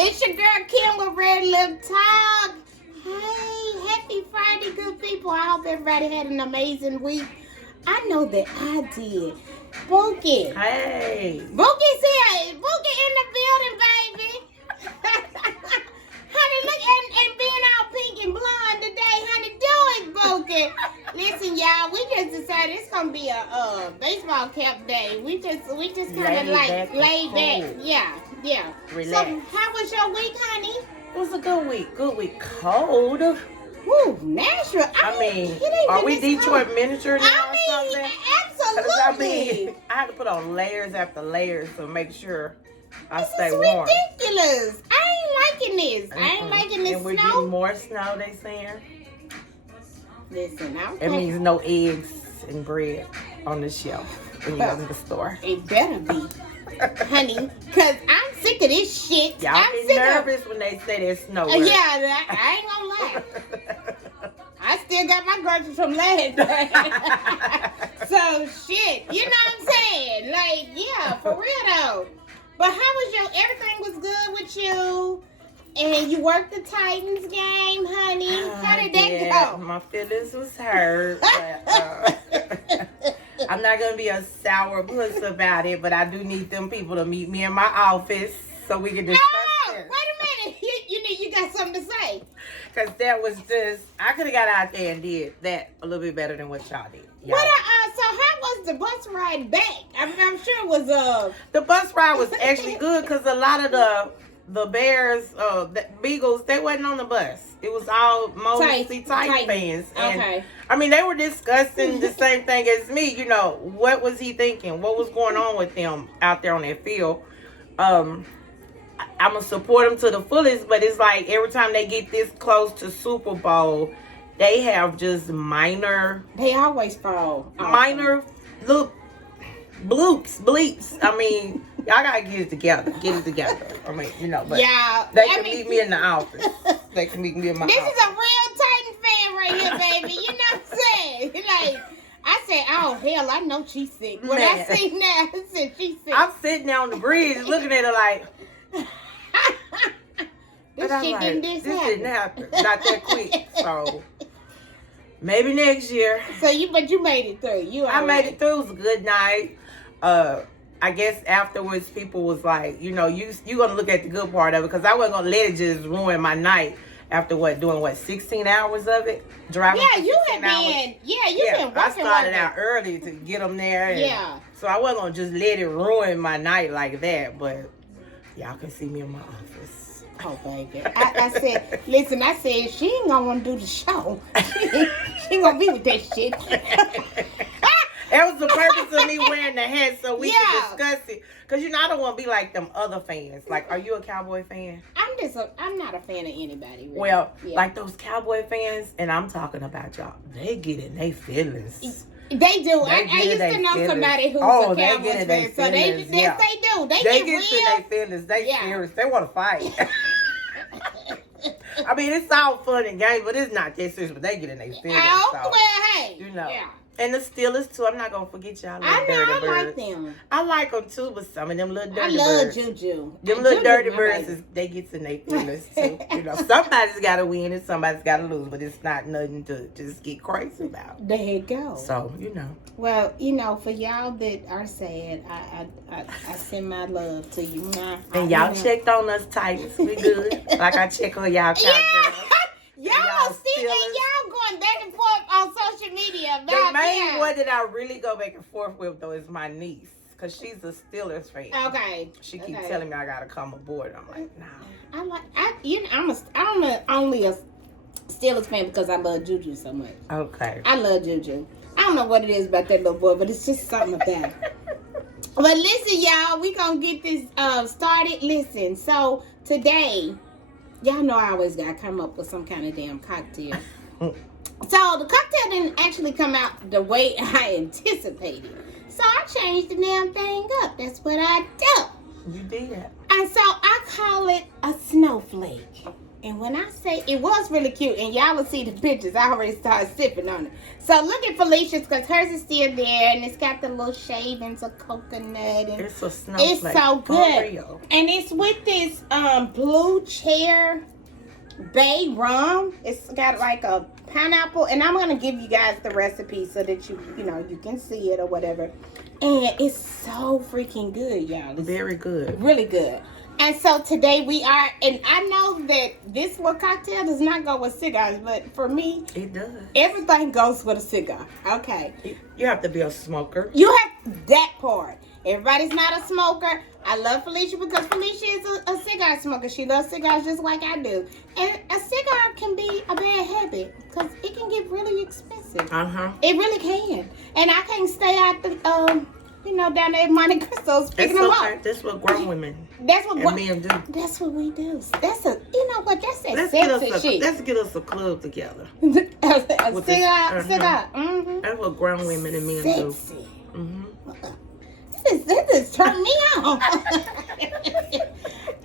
It's your girl Kim with Red Lip Talk. Hey, happy Friday, good people. I hope everybody had an amazing week. I know that I did. Bookie. Hey. Bookie's here. Bookie in the building, baby. Honey, look, and being all pink and blonde today. Honey, do it, Bookie. Listen, y'all, we just decided it's gonna be a baseball cap day. We just kind of like laid back. Yeah. Relax. So, how was your week, honey? It was a good week. Good week. Cold. Woo, Nashville. I mean, are we Detroit miniature now or something? Absolutely. I had to put on layers after layers to make sure I stay warm. warm. Ridiculous. I ain't liking this. I ain't liking this and we're snow. getting more snow, they saying. Listen, it means no eggs and bread on the shelf when you go to the store. It better be, honey, because I'm sick of this shit. Y'all get nervous when they say there's snow. Yeah, I ain't gonna lie. I still got my groceries from last day. So, shit, you know what I'm saying? Like, yeah, for real though. But how was everything was good with you? And you worked the Titans game, honey. How did that go? My feelings was hurt. But, I'm not going to be a sour puss about it, but I do need them people to meet me in my office so we can discuss this. Wait a minute. You got something to say. Because that was just, I could have got out there and did that a little bit better than what y'all did. So how was the bus ride back? I'm sure it was The bus ride was actually good because a lot of the Bears, the Beagles, they wasn't on the bus. It was all mostly Titan fans. And, okay. I mean, they were discussing the same thing as me. You know, what was he thinking? What was going on with them out there on that field? I'm going to support them to the fullest, but it's like every time they get this close to Super Bowl, they have just minor... They always fall. Minor little bleeps. I mean... Y'all gotta get it together. I mean, you know, but they can meet me in the office. They can meet me in my office. This is a real Titan fan right here, baby. You know what I'm saying? Like, I said, oh, hell, I know she's sick. When I see now, I said she's sick. I'm sitting there on the bridge looking at her like... This shit didn't happen. Not that quick. So, maybe next year. But you made it through. I made it through. It was a good night. I guess afterwards people was like, you know, you gonna look at the good part of it because I wasn't gonna let it just ruin my night after doing 16 hours of it driving. Yeah, you been working. I started out early to get them there. And so I wasn't gonna just let it ruin my night like that. But y'all can see me in my office. Oh baby, I said, listen, she ain't gonna want to do the show. She ain't gonna be with that shit. That was the purpose of me wearing the hat so we can discuss it. Because, you know, I don't want to be like them other fans. Like, are you a Cowboy fan? I'm not a fan of anybody, really. Well, like those Cowboy fans, and I'm talking about y'all, they get in their feelings. They do. I used to know somebody who's a Cowboys fan. So they do. They get in their feelings. They serious. They want to fight. I mean, it's all fun and games, but it's not that serious. But they get in their feelings. Well, hey. You know. Yeah. And the Steelers, too. I'm not going to forget y'all little dirty birds. I like them. I like them, too, but some of them little dirty birds. I love Juju. Them little dirty birds, they get in their feelings, too. You know, somebody's got to win and somebody's got to lose, but it's not nothing to just get crazy about. There you go. So, you know. Well, you know, for y'all that are sad, I send my love to you. And y'all checked on us Titans. We good. Like I check on y'all Cowgirls. Y'all see that y'all going back and forth on social media. The main one that I really go back and forth with, though, is my niece. Because she's a Steelers fan. Okay. She keeps telling me I got to come aboard. I'm like, nah. I'm only a Steelers fan because I love Juju so much. Okay. I love Juju. I don't know what it is about that little boy, but it's just something about it. But listen, y'all, we going to get this started. Listen, so today... Y'all know I always gotta come up with some kind of damn cocktail. So the cocktail didn't actually come out the way I anticipated. So I changed the damn thing up. That's what I do. You did. And so I call it a snowflake. And when I say it was really cute, and y'all will see the pictures, I already started sipping on it. So look at Felicia's, because hers is still there, and it's got the little shavings of coconut. And it's a snowflake. It's so good. And it's with this blue chair bay rum. It's got like a pineapple, and I'm going to give you guys the recipe so that you can see it or whatever. And it's so freaking good, y'all. It's very good. Really good. And so today we are, and I know that this little cocktail does not go with cigars, but for me, it does. Everything goes with a cigar. Okay. You have to be a smoker. You have that part. Everybody's not a smoker. I love Felicia because Felicia is a cigar smoker. She loves cigars just like I do. And a cigar can be a bad habit because it can get really expensive. It really can. And I can't stay out the down there at Monte Cristo picking them up. That's what grown women men do. That's what we do. That's that sexy shit. Let's get us a club together. a cigar. Mm-hmm. That's what grown women and men do. This is turning me on.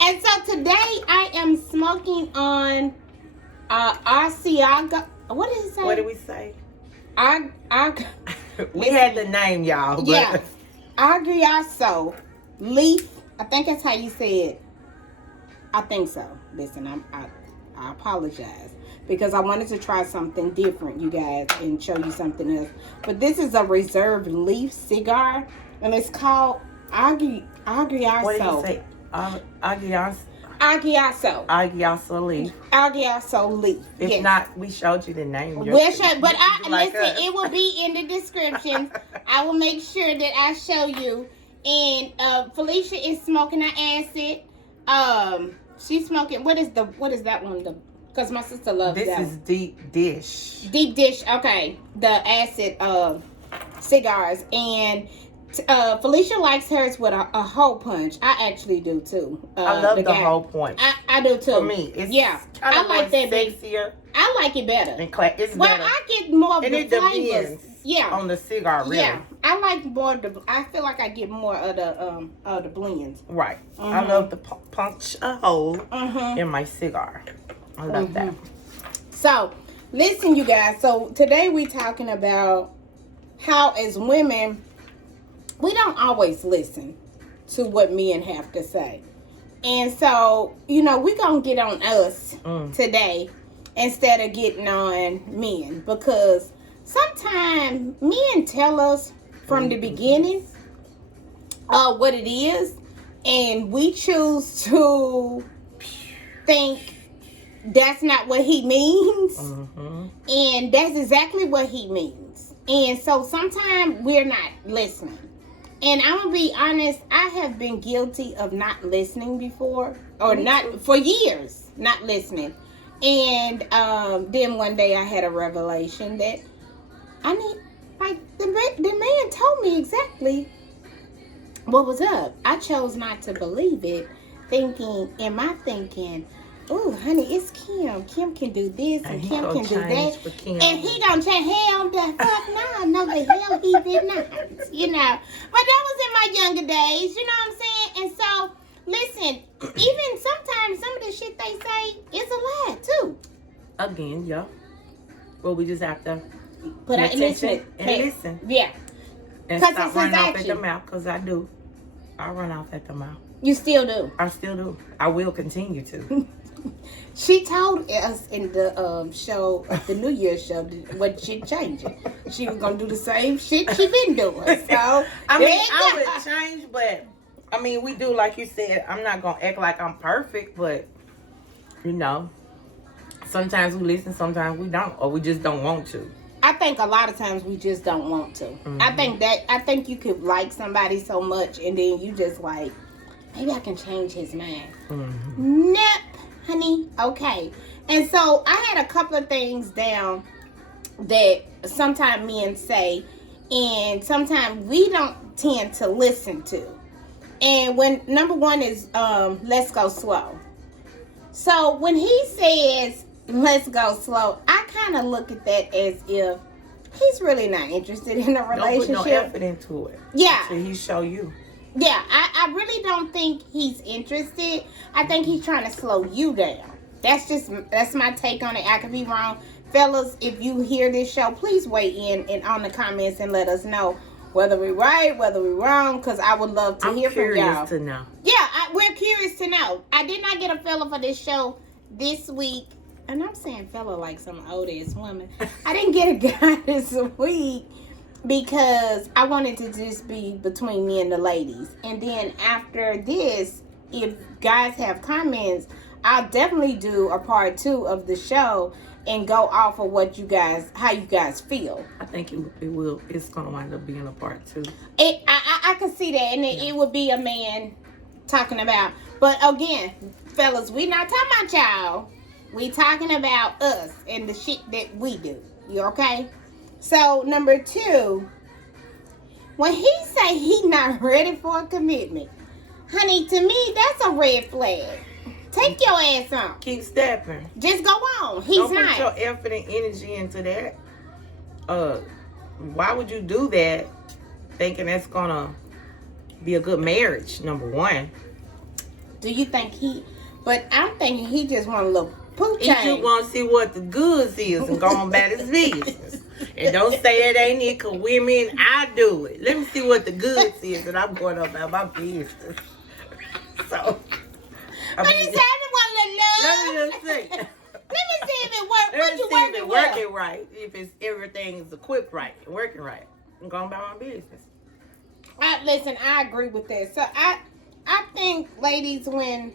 And so today I am smoking on Asiago. What did it say? What did we say? We Listen, had the name, y'all. But yeah. Aganorsa leaf. I think that's how you say it. I think so. Listen, I apologize because I wanted to try something different, you guys, and show you something else. But this is a reserved leaf cigar, and it's called Aganorsa. What did you say? Aganorsa. Aganorsa leaf. Aganorsa leaf. If not, we showed you the name. But listen, it will be in the description. I will make sure that I show you. And Felicia is smoking an acid. She's smoking. What is that one? Because my sister loves that. This is deep dish. Deep dish. Okay, the acid cigars. And Felicia likes hers with a hole punch. I actually do too. I love the hole punch. I do too. For me, it's I like that sexier. I like it better. It's better. I get more of the flavors. On the cigar, really. Yeah, I like more. I feel like I get more of the blends. Right. I love the punch a hole in my cigar. I love that. So, listen, you guys. So today we're talking about how, as women, we don't always listen to what men have to say. And so, we're going to get on us today instead of getting on men. Because sometimes men tell us from the beginning what it is. And we choose to think that's not what he means. And that's exactly what he means. And so sometimes we're not listening. And I'm going to be honest, I have been guilty of not listening before, or not for years, not listening. And then one day I had a revelation that the man told me exactly what was up. I chose not to believe it, thinking, oh, honey, it's Kim. Kim can do this and Kim can do that. And he gonna change. Hell, the fuck no, the hell he did not. But that was in my younger days, you know what I'm saying? And so, listen, even sometimes some of the shit they say is a lie too. Again, yeah. Well, we just have to put our attention and listen. Yeah. And stop running off at the mouth, because I do. I run off at the mouth. You still do? I still do. I will continue to. She told us in the show, the New Year's show, what shit changing. She was gonna do the same shit she been doing. So I would change, but we do, like you said. I'm not gonna act like I'm perfect, but sometimes we listen, sometimes we don't, or we just don't want to. I think a lot of times we just don't want to. I think you could like somebody so much, and then you just like, maybe I can change his mind. Nope, honey. Okay. And so I had a couple of things down that sometimes men say, and sometimes we don't tend to listen to. And number one is let's go slow. So when he says let's go slow, I kind of look at that as if he's really not interested in a relationship. Don't put no effort into it. Yeah. Until he show you. Yeah, I really don't think he's interested. I think he's trying to slow you down. That's my take on it. I could be wrong. Fellas, if you hear this show, please weigh in and on the comments and let us know whether we're right, whether we're wrong, because I would love to hear from y'all. I'm curious to know. Yeah, we're curious to know. I did not get a fella for this show this week. And I'm saying fella like some old-ass woman. I didn't get a guy this week because I wanted to just be between me and the ladies. And then after this, if guys have comments, I'll definitely do a part 2 of the show and go off of how you guys feel. I think it will. It's gonna wind up being a part 2. I can see that, and it would be a man talking about. But again, fellas, we not talking about y'all. We talking about us and the shit that we do. You okay? So number 2, when he say he not ready for a commitment, honey, to me that's a red flag. Take your ass on. Keep stepping. Just go on. He's Don't not. put your effort and energy into that. Why would you do that thinking that's gonna be a good marriage, number 1? Do you think but I'm thinking he just want a little pooch. He just want to see what the goods is and go on about his business. And don't say it ain't it, because women, I do it. Let me see what the goods is, and I'm going about my business. So, Let me just see. Let Let me see if it works. me see if it's working right. If everything is equipped right and working right. I'm going about my business. Listen, I agree with that. So I think, ladies, when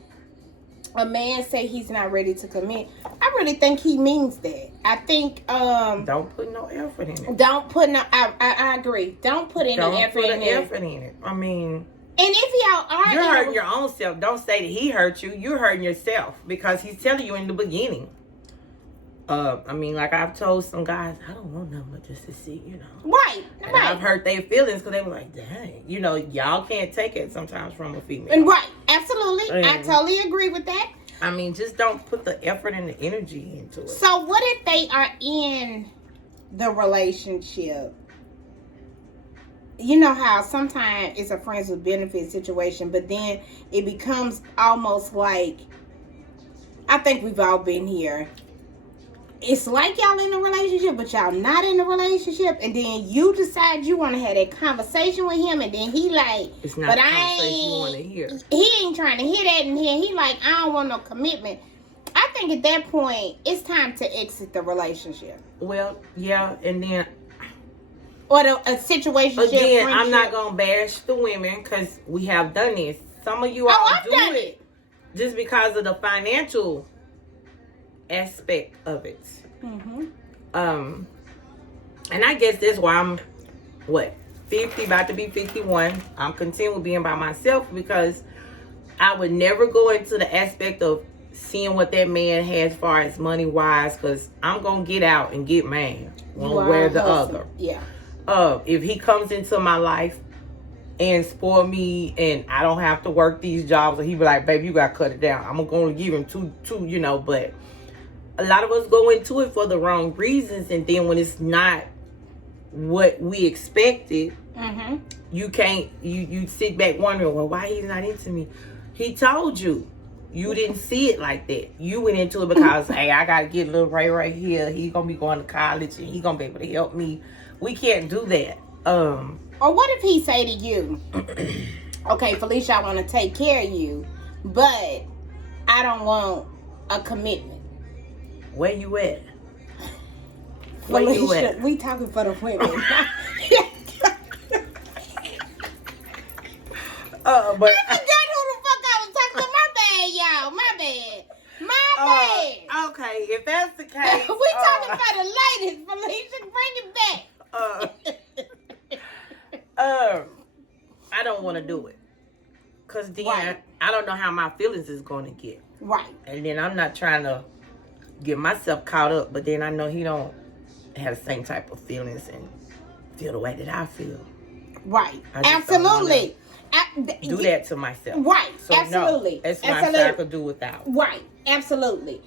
a man say he's not ready to commit, I really think he means that. I think don't put no effort in it. Don't put no. I agree. Don't put any effort in it. I mean, and if y'all are, you're hurting your own self. Don't say that he hurt you. You're hurting yourself because he's telling you in the beginning. I mean, like I've told some guys, I don't want nothing but just to see, Right. And I've hurt their feelings because they were like, dang, y'all can't take it sometimes from a female. And right, absolutely. I totally agree with that. I mean, just don't put the effort and the energy into it. So what if they are in the relationship? You know how sometimes it's a friends with benefits situation, but then it becomes almost like, I think we've all been here. It's like y'all in a relationship, but y'all not in a relationship, and then you decide you want to have that conversation with him, and then he like, it's not but the conversation you want to hear. He ain't trying to hear that, and then he like, I don't want no commitment. I think at that point, it's time to exit the relationship. Well, yeah, and then or a situation. Again, I'm not gonna bash the women because we have done this. Some of you all do it just because of the financial aspect of it. Mm-hmm. And I guess that's why I'm 50, about to be 51. I'm content with being by myself because I would never go into the aspect of seeing what that man has as far as money wise, because I'm gonna get out and get mine one way or the other. Yeah. If he comes into my life and spoil me and I don't have to work these jobs, or he be like, baby, you gotta cut it down, I'm gonna give him two, but a lot of us go into it for the wrong reasons, and then when it's not what we expected, mm-hmm. you can't, you sit back wondering, well, why he's not into me? He told you. You didn't see it like that. You went into it because, hey, I got to get a little Ray right here. He's going to be going to college and he's going to be able to help me. We can't do that. Or what if he say to you, okay, Felicia, I want to take care of you, but I don't want a commitment. Where you at? Where you at? We talking for the women. But I forgot who the fuck I was talking to. My bad, y'all. My bad. Okay, if that's the case, we talking about the ladies. Felicia, bring it back. I don't want to do it, cause then right. I don't know how my feelings is going to get. Right. And then I'm not trying to get myself caught up, but then I know he don't have the same type of feelings and feel the way that I feel. Right. Absolutely. Do that to myself. Right. So absolutely. No, it's not something I could do without. Right. Absolutely.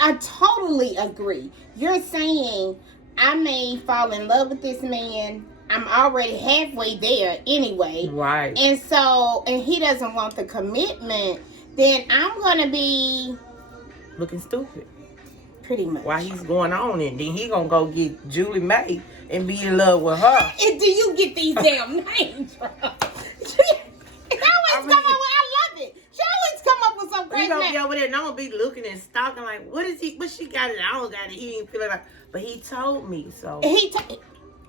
I totally agree. You're saying I may fall in love with this man. I'm already halfway there anyway. Right. And he doesn't want the commitment. then I'm gonna be looking stupid. Pretty much. While he's going on, and then he gonna go get Julie Mae and be in love with her. And do you get these damn names from? I love it. She always come up with some crazy. He gonna be over there, and I'm gonna be looking and stalking like, what she got it? I don't got it. He ain't feeling like, but he told me so.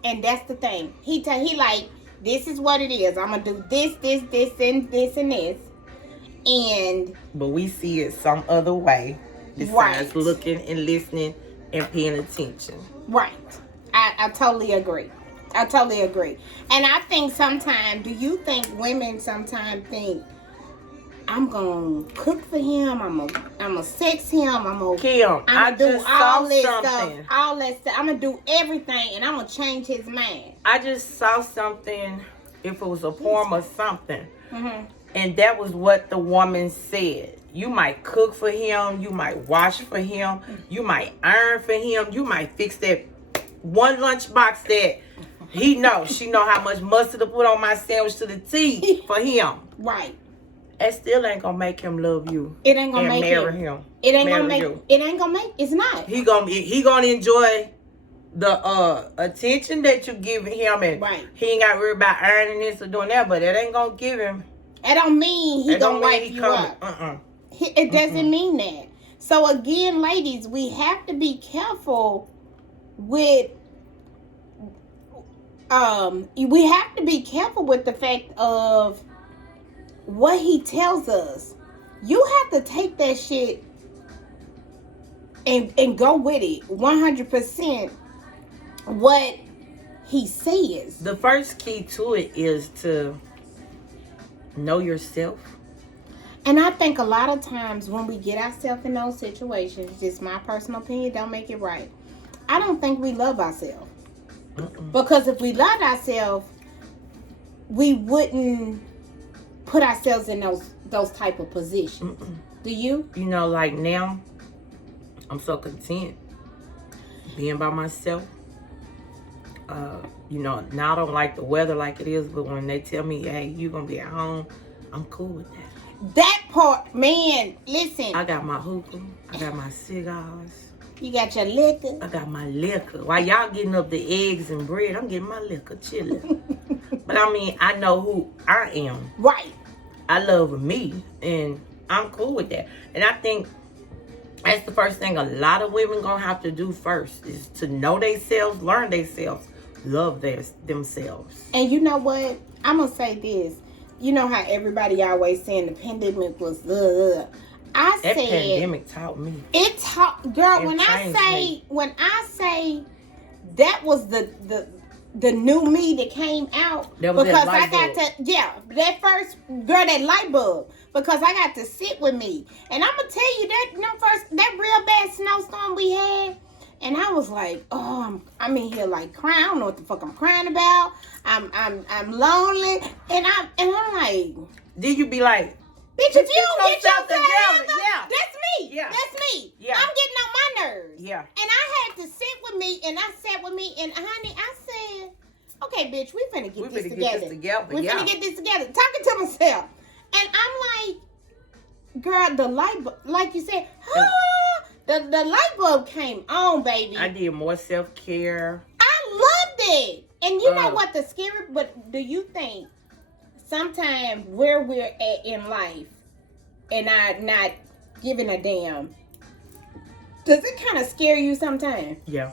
And that's the thing. He like, this is what it is. I'm gonna do this, and this, and this. And but we see it some other way. Besides looking and listening and paying attention. Right. I totally agree. And I think sometimes, do you think women sometimes think, I'm going to cook for him, I'm gonna sex him, I'm going to do all this stuff. All that stuff. I'm going to do everything, and I'm going to change his mind. I just saw something, if it was a poem or something, mm-hmm. and that was what the woman said. You might cook for him. You might wash for him. You might iron for him. You might fix that one lunchbox that she know how much mustard to put on my sandwich to the T for him. Right. It still ain't gonna make him love you. It ain't gonna make marry him. It ain't gonna make you. It ain't gonna make. It's not. He gonna enjoy the attention that you giving him, and he ain't got to worry about earning this or doing that. But it ain't gonna give him. It don't mean he gonna wipe you up. It doesn't mean that. So again, ladies, we have to be careful with the fact of what he tells us. You have to take that shit and go with it 100%. What he says. The first key to it is to know yourself. And I think a lot of times when we get ourselves in those situations, just my personal opinion, don't make it right. I don't think we love ourselves. Because if we loved ourselves, we wouldn't put ourselves in those type of positions. Do you? You know, like now, I'm so content being by myself. Now I don't like the weather like it is, but when they tell me, hey, you're going to be at home, I'm cool with that. That part, man, listen. I got my hookah. I got my cigars. You got your liquor. I got my liquor. While y'all getting up the eggs and bread, I'm getting my liquor, chilling. But I mean, I know who I am. Right. I love me, and I'm cool with that. And I think that's the first thing a lot of women gonna have to do first is to know themselves, learn themselves, love themselves. And you know what? I'm gonna say this. You know how everybody always saying the pandemic was that pandemic taught me. It taught, girl. When I say that was the new me that came out, because I got to that first girl, that light bulb, because I got to sit with me, and I'm gonna tell you that real bad snowstorm we had. And I was like, oh, I'm in here like crying. I don't know what the fuck I'm crying about. I'm lonely, and I'm like, did you be like, bitch, if you don't get yourself together, that's me. Yeah. That's me. Yeah. I'm getting on my nerves. Yeah. And I had to sit with me, and I sat with me, and honey, I said, okay, bitch, we finna get this together. We finna get this together. Talking to myself, and I'm like, girl, the light, like you said, the light bulb came on, baby. I did more self-care. I loved it. And you know what, but do you think sometimes where we're at in life and I'm not giving a damn, does it kind of scare you sometimes? Yeah.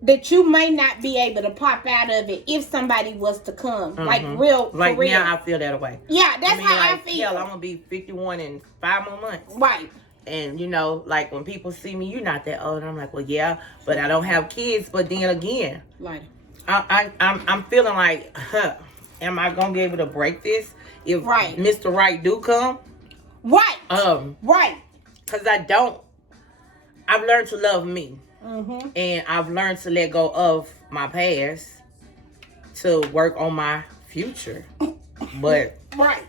That you may not be able to pop out of it if somebody was to come. Like real. Now I feel that way. Yeah, that's how I feel. Hell, I'm going to be 51 in 5 more months. Right. And, like, when people see me, you're not that old. I'm like, well, yeah, but I don't have kids. But then again, right. I'm feeling like, am I going to be able to break this if Mr. Right do come? Right. Right. Because I've learned to love me. Mm-hmm. And I've learned to let go of my past to work on my future. But... right.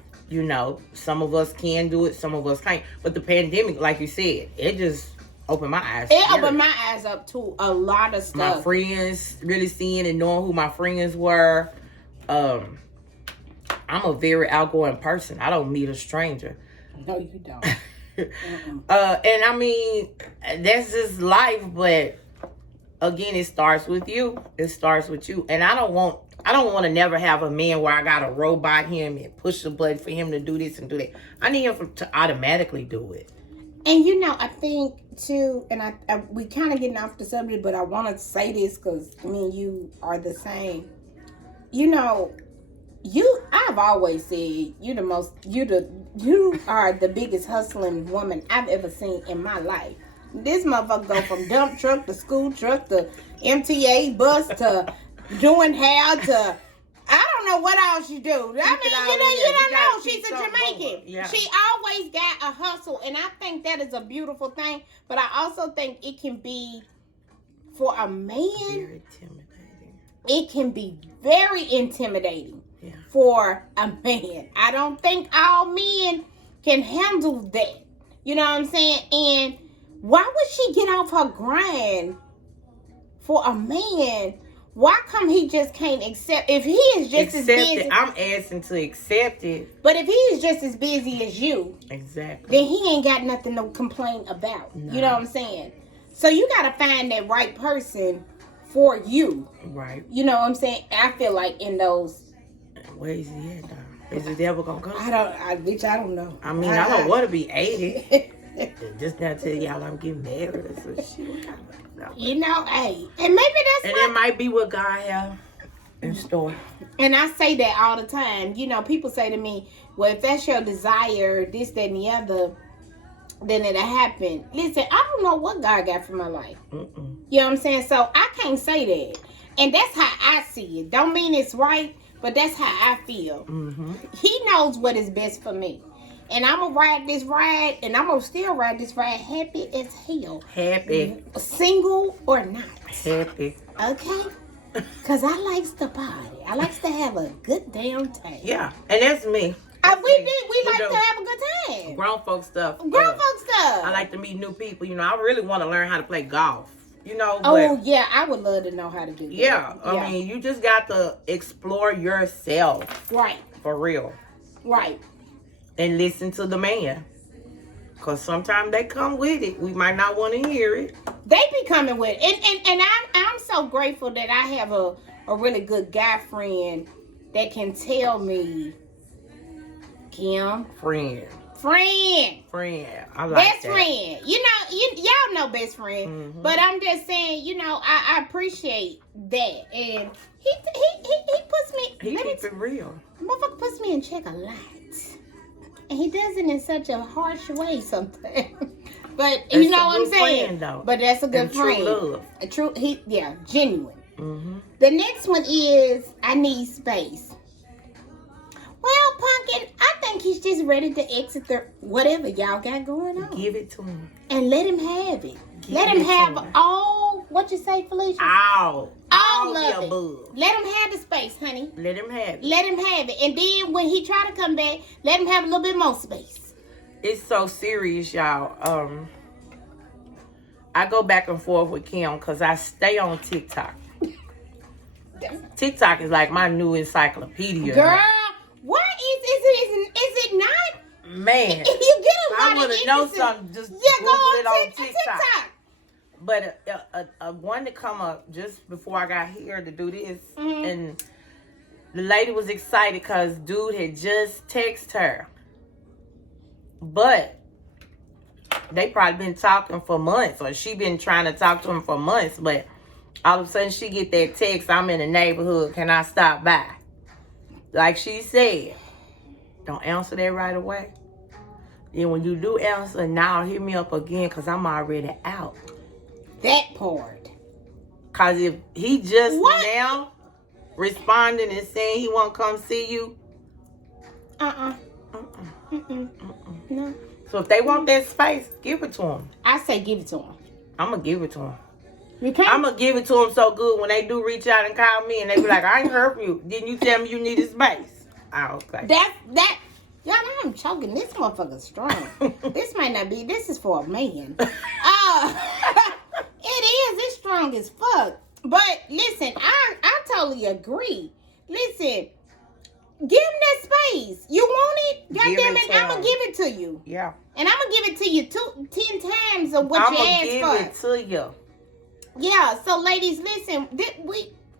Some of us can do it, some of us can't. But the pandemic, like you said, it just opened my eyes. It opened my eyes up to a lot of stuff. My friends, really seeing and knowing who my friends were. I'm a very outgoing person. I don't meet a stranger. No, you don't. And I mean, that's just life, but again, it starts with you. It starts with you. And I don't want to never have a man where I gotta robot him and push the button for him to do this and do that. I need him to automatically do it. And I think too, and we kind of getting off the subject, but I want to say this because me and you are the same. I've always said you are the biggest hustling woman I've ever seen in my life. This motherfucker go from dump truck to school truck to MTA bus to doing hair to I don't know what else you do. I mean, you don't know. She's a Jamaican. Yeah. She always got a hustle, and I think that is a beautiful thing. But I also think it can be for a man. Very intimidating. It can be very intimidating. Yeah. For a man. I don't think all men can handle that. You know what I'm saying? And why would she get off her grind for a man? Why come he just can't accept? If he is just as busy. I'm asking to accept it. But if he is just as busy as you. Exactly. Then he ain't got nothing to complain about. No. You know what I'm saying? So you got to find that right person for you. Right. You know what I'm saying? I feel like in those. Where is he at now? Is the devil gonna come? I don't know. I mean, I don't want to be 80. Just now tell y'all I'm getting married or some shit. Hey. And maybe that's and it might be what God have in store. And I say that all the time. People say to me, well, if that's your desire, this, that, and the other, then it'll happen. Listen, I don't know what God got for my life. Mm-mm. You know what I'm saying? So I can't say that. And that's how I see it. Don't mean it's right. But that's how I feel. Mm-hmm. He knows what is best for me. And I'm going to ride this ride. And I'm going to still ride this ride happy as hell. Happy. Single or not. Happy. Okay? Because I likes to party. I likes to have a good damn time. Yeah. And that's me. We like to have a good time. Grown folk stuff. I like to meet new people. I really want to learn how to play golf. Yeah, I would love to know how to do that. Yeah, I mean, you just got to explore yourself. Right. For real. Right. And listen to the man. Because sometimes they come with it. We might not want to hear it. They be coming with it. And I'm so grateful that I have a really good guy friend that can tell me, Kim. Friend. I like best that. Friend. Y'all know best friend. Mm-hmm. But I'm just saying, I appreciate that. And he puts me. He keeps it real. Motherfucker puts me in check a lot. And he does it in such a harsh way sometimes. But that's you know what I'm saying? Friend, though. But that's a good friend. True love. Genuine. Mm-hmm. The next one is I need space. Well, Pumpkin, I think he's just ready to exit whatever y'all got going on. Give it to him. And let him have it. Let him have all, what you say, Felicia? All of it. Above. Let him have the space, honey. Let him have it. Let him have it. And then when he try to come back, let him have a little bit more space. It's so serious, y'all. I go back and forth with Kim because I stay on TikTok. TikTok is like my new encyclopedia. Girl. What is it not? Man, you get a lot I want to know something. Just Google it on TikTok. But a one to come up just before I got here to do this, mm-hmm. and the lady was excited because dude had just texted her, but they probably been talking for months, or she been trying to talk to him for months. But all of a sudden she get that text, I'm in the neighborhood, can I stop by? Like she said, don't answer that right away. Then when you do answer, now hit me up again because I'm already out. That part. Because if he just now responding and saying he won't come see you. No. So if they want that space, give it to them. I say give it to them. I'm going to give it to them. Okay. I'm going to give it to them so good when they do reach out and call me and they be like, I ain't heard from you. Didn't you tell me you needed space? Oh, okay. Y'all know I'm choking. This motherfucker's strong. This might not be. This is for a man. It is. It's strong as fuck. But listen, I totally agree. Listen, give him that space. You want it? God damn it, I'm gonna give it to you. Yeah. And I'm gonna give it to you 10 times of what you asked for. I'm gonna give it to you. Yeah. So, ladies, listen.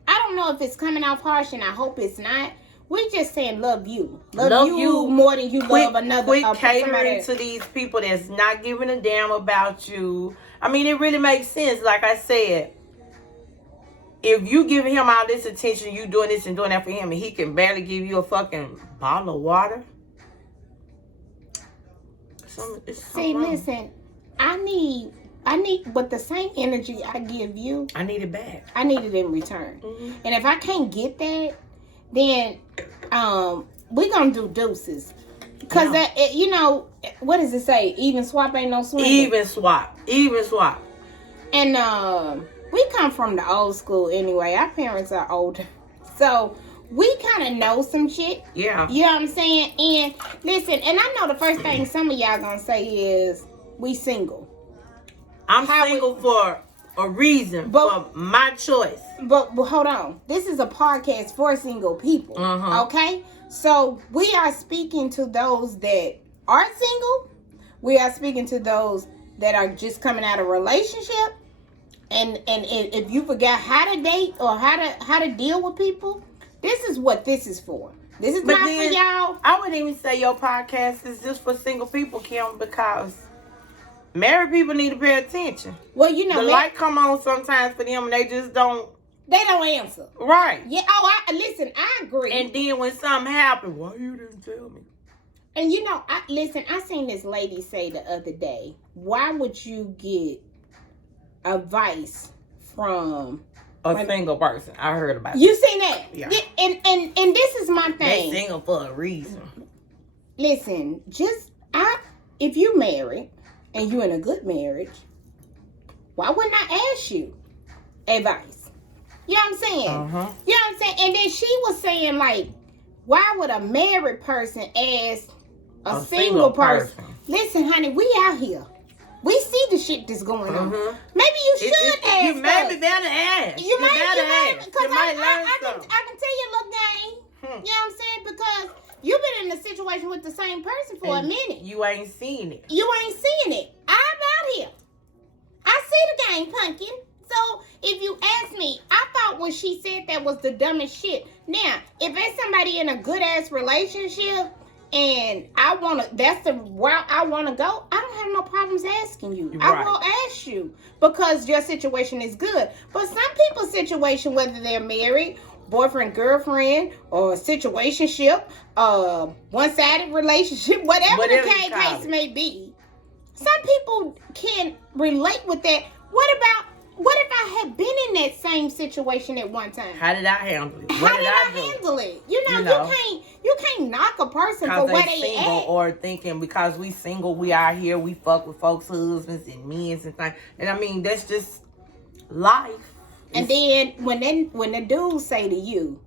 I don't know if it's coming off harsh, and I hope it's not. We just saying love you. Love you more than you love another. Quit catering to these people that's not giving a damn about you. I mean, it really makes sense. Like I said, if you giving him all this attention, you doing this and doing that for him, and he can barely give you a fucking bottle of water. See, listen, I need, but the same energy I give you, I need it back. I need it in return. And if I can't get that, then we're gonna do deuces. Because that, you know, what does it say? Even swap ain't no swing. Even swap. And we come from the old school anyway. Our parents are older, so we kind of know some shit. Yeah. You know what I'm saying? And listen, and I know the first thing some of y'all gonna say is, we single. I'm single for a reason, for my choice. But hold on. This is a podcast for single people. Okay? So we are speaking to those that are single. We are speaking to those that are just coming out of a relationship. And if you forgot how to date or how to deal with people, this is what this is for. This is not for y'all. I wouldn't even say your podcast is just for single people, Kim, because married people need to pay attention. Well, you know, the light come on sometimes for them, and they just don't. They don't answer. Right. Yeah. Oh, listen. I agree. And then when something happens, why you didn't tell me? And you know, I seen this lady say the other day, why would you get advice from a single person? I heard about you seen that? Yeah. And this is my thing. They single for a reason. Listen, if you married and you in a good marriage, why wouldn't I ask you advice? You know what I'm saying? You know what I'm saying? And then she was saying, like, why would a married person ask a single person? Listen, honey, we out here. We see the shit that's going on. Maybe you should ask. You maybe better ask. You might ask. Because I can tell you a little game. You know what I'm saying? Because you've been in a situation with the same person for a minute. You ain't seen it. You ain't seeing it. I'm out here. I see the game, pumpkin. So if you ask me, I thought when she said that was the dumbest shit. Now, if it's somebody in a good ass relationship and that's the route I wanna go, I don't have no problems asking you. Right. I will ask you because your situation is good. But some people's situation, whether they're married, boyfriend, girlfriend, or situationship, one-sided relationship, whatever the case may be, some people can relate with that. What if I had been in that same situation at one time? How did I handle it? How did I handle it? You can't knock a person for what they single at. Or thinking because we single, we out here, we fuck with folks' husbands and men's and things. And I mean, that's just life. And then when the dudes say to you,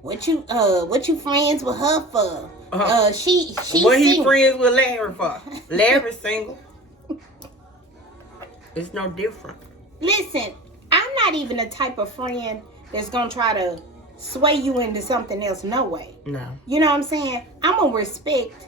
what you friends with her for? She what he friends with Larry for? Larry's single. It's no different. Listen, I'm not even the type of friend that's gonna try to sway you into something else. No way. No. You know what I'm saying? I'm gonna respect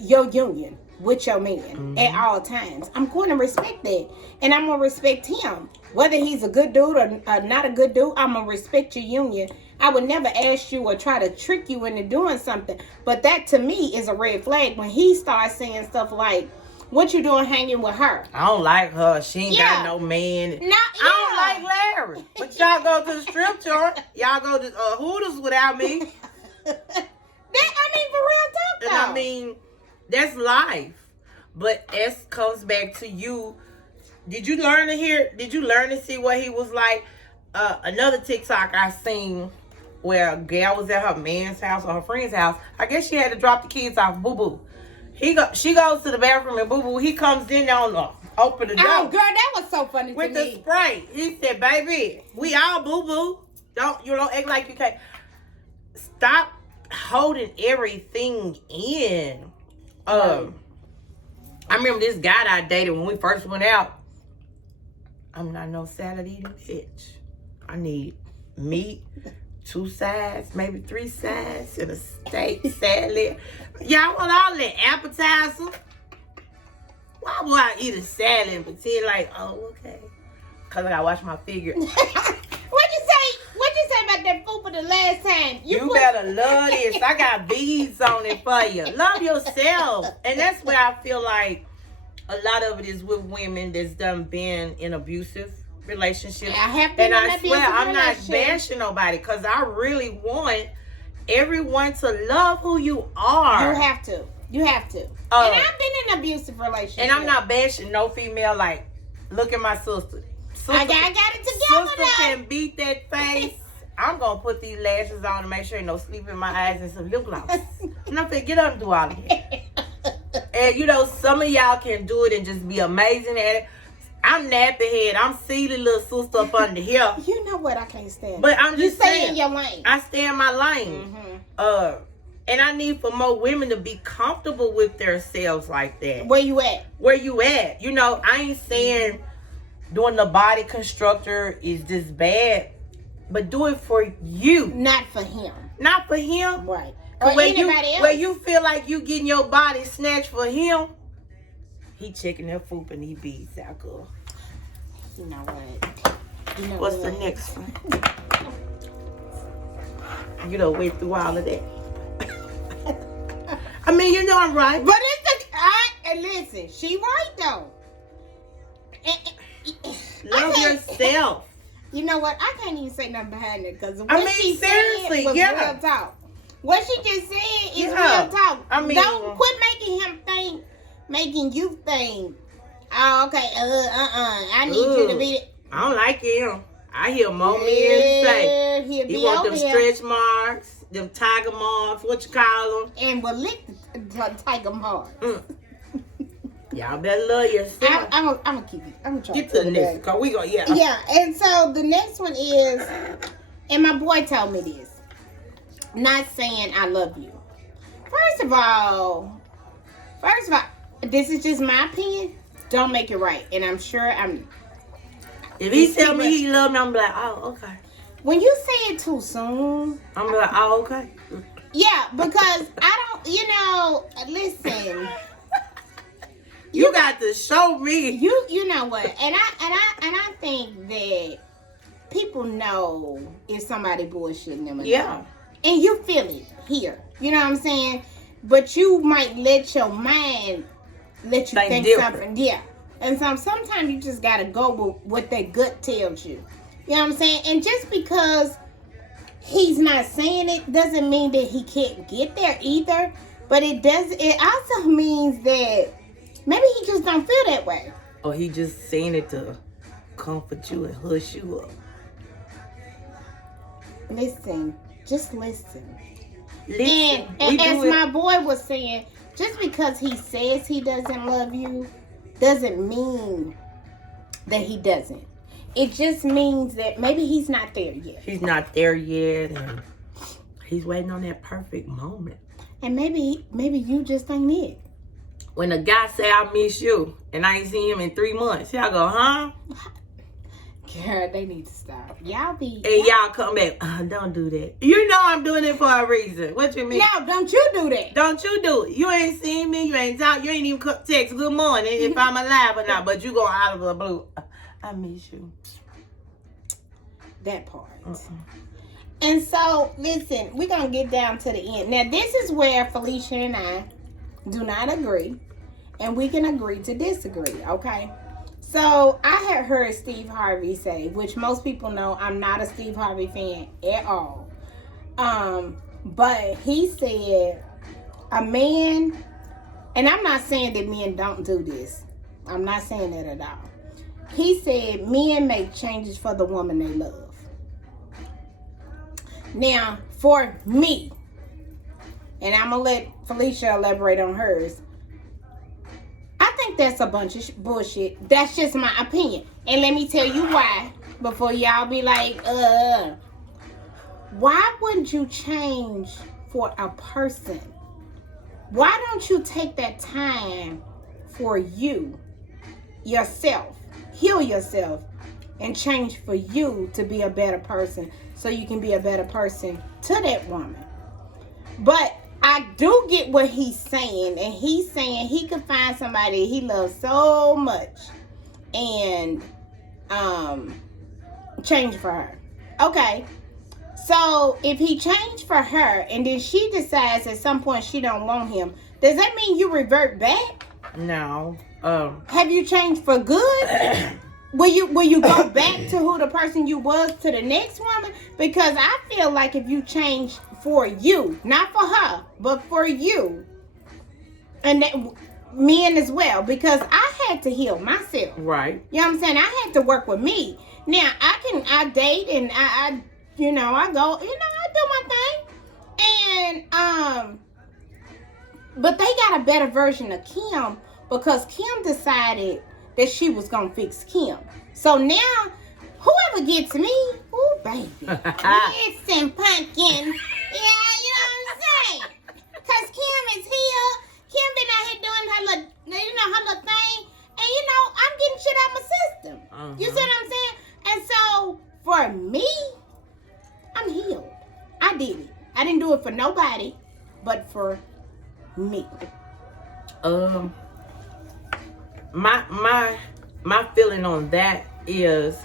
your union with your man at all times. I'm going to respect that, and I'm gonna respect him, whether he's a good dude or not a good dude. I'm gonna respect your union. I would never ask you or try to trick you into doing something. But that to me is a red flag when he starts saying stuff like, what you doing hanging with her? I don't like her. She ain't got no man. I don't like Larry. But y'all go to the strip joint. Y'all go to Hooters without me. For real talk though. And I mean, that's life. But it comes back to you. Did you learn to see what he was like? Another TikTok I seen where a gal was at her man's house or her friend's house. I guess she had to drop the kids off. Boo boo. She goes to the bathroom and boo boo. He comes in there open the door. Oh, girl, that was so funny with to me. The spray. He said, "Baby, we all boo boo. Don't act like you can't. Stop holding everything in." I remember this guy that I dated when we first went out. I'm not no salad eating bitch. I need meat, 2 sides, maybe 3 sides, and a steak salad. Y'all want all that appetizer? Why would I eat a salad and pretend like, oh, okay? Because I got to watch my figure. What'd you say about that food for the last time? You better love this. I got beads on it for you. Love yourself. And that's where I feel like a lot of it is with women that's done been in abusive relationships. I have been and in I abusive swear I'm not relationships. bashing nobody because I really want everyone to love who you are. You have to. You have to. And I've been in abusive relationships. And I'm not bashing no female. Like, look at my sister. I got it together. Sister can beat that face. I'm gonna put these lashes on to make sure ain't no sleep in my eyes and some lip gloss. And I'm finna get up and do all of it. And you know, some of y'all can do it and just be amazing at it. I'm nappy head. I'm silly little sister up under here. You know what? I can't stand. But I'm just stay saying, in your lane. I stay in my lane. And I need for more women to be comfortable with themselves like that. Where you at? Where you at? You know, I ain't saying doing the body constructor is just bad, but do it for you. Not for him. Not for him. Right. Or where anybody else. Where you feel like you getting your body snatched for him, he checking that foop and he beats out, girl. You know what? What's the next one? You done went through all of that. I mean, you know I'm right. But it's and listen, she right though. Love yourself. You know what? I can't even say nothing behind it because seriously, said was real talk. What she just said is real talk. I mean, don't quit making you think. Oh, okay. I need you to be. I don't like him. I hear more men say he want them stretch marks, them tiger marks. What you call them? And will lick the tiger marks. Y'all better love yourself. I'm gonna keep it. I'm gonna try. Get to the next cause we go. Yeah. Yeah, and so the next one is, and my boy told me this. Not saying I love you. First of all, this is just my opinion. Don't make it right, and I'm sure If he tell me he love me, I'm like, oh, okay. When you say it too soon, I'm like, oh, okay. Yeah, because I don't. Listen. You got to show me. You know what? And I think that people know if somebody bullshitting them or not. And you feel it here. You know what I'm saying? But you might let your mind let you think something. Yeah. And so sometimes you just gotta go with what that gut tells you. You know what I'm saying? And just because he's not saying it doesn't mean that he can't get there either. But it also means that maybe he just don't feel that way. Or he just saying it to comfort you and hush you up. Listen. Just listen. And as my boy was saying, just because he says he doesn't love you doesn't mean that he doesn't. It just means that maybe he's not there yet. He's not there yet, and he's waiting on that perfect moment. And maybe you just ain't it. When a guy say I miss you and I ain't seen him in 3 months, y'all go, huh? Girl, they need to stop. Y'all come back. Don't do that. You know I'm doing it for a reason. What you mean? No, don't you do that. Don't you do it. You ain't seen me. You ain't talk. You ain't even text good morning if I'm alive or not. But you go out of the blue. I miss you. That part. And so, listen, we're going to get down to the end. Now, this is where Felicia and I do not agree. And we can agree to disagree, okay? So, I had heard Steve Harvey say, which most people know I'm not a Steve Harvey fan at all. But he said, a man, and I'm not saying that men don't do this. I'm not saying that at all. He said men make changes for the woman they love. Now, for me, and I'm going to let Felicia elaborate on hers, I think that's a bunch of bullshit. That's just my opinion. And let me tell you why, before y'all be like, why wouldn't you change for a person? Why don't you take that time for you, yourself, heal yourself, and change for you to be a better person so you can be a better person to that woman. But I do get what he's saying, and he's saying he could find somebody he loves so much and change for her. Okay, so if he changed for her and then she decides at some point she don't want him, does that mean you revert back? No. Have you changed for good? Will you go back to who the person you was to the next woman? Because I feel like if you change for you, not for her, but for you, and that, men as well, because I had to heal myself. Right. You know what I'm saying? I had to work with me. Now I date and I go, I do my thing, and but they got a better version of Kim because Kim decided that she was gonna fix Kim. So now, whoever gets me, ooh baby, listen, pumpkin, yeah, you know what I'm saying? Cause Kim is here. Kim been out here doing her little thing, and I'm getting shit out my system. Uh-huh. You see what I'm saying? And so for me, I'm healed. I did it. I didn't do it for nobody, but for me. My feeling on that is,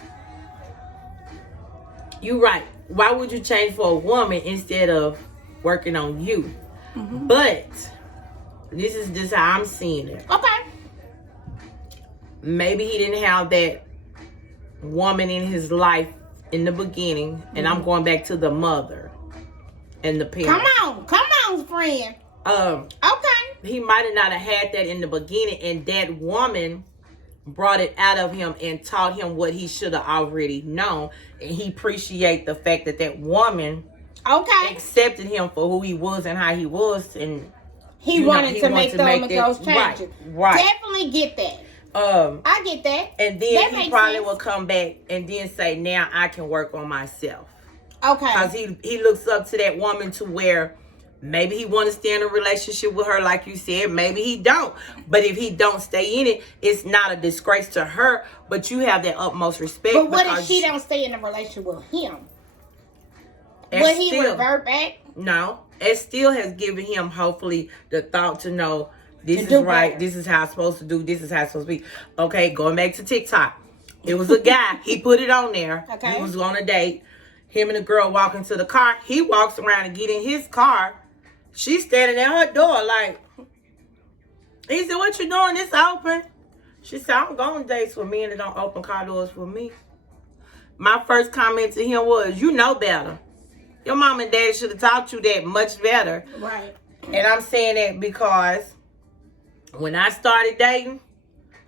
you're right. Why would you change for a woman instead of working on you? Mm-hmm. But this is just how I'm seeing it. Okay. Maybe he didn't have that woman in his life in the beginning, and I'm going back to the mother and the parents. Come on, friend. Okay. He might have not have had that in the beginning, and that woman brought it out of him and taught him what he should have already known, and he appreciate the fact that woman accepted him for who he was and how he was, and he wanted to make those changes. Right. Definitely get that. I get that. And then he probably will come back and then say, now I can work on myself. Okay. Because he looks up to that woman to where maybe he want to stay in a relationship with her, like you said. Maybe he don't. But if he don't stay in it, it's not a disgrace to her. But you have that utmost respect. But what if she don't stay in a relationship with him? Will he revert back? No. It still has given him, hopefully, the thought to know this is right. Better. This is how I'm supposed to do. This is how it's supposed to be. Okay, going back to TikTok. It was a guy. He put it on there. Okay. He was on a date. Him and the girl walking to the car. He walks around and get in his car. She's standing at her door like, he said, what you doing? It's open. She said, I'm going dates with men that don't open car doors for me. My first comment to him was, you know better. Your mom and daddy should have taught you that much better. Right. And I'm saying that because when I started dating,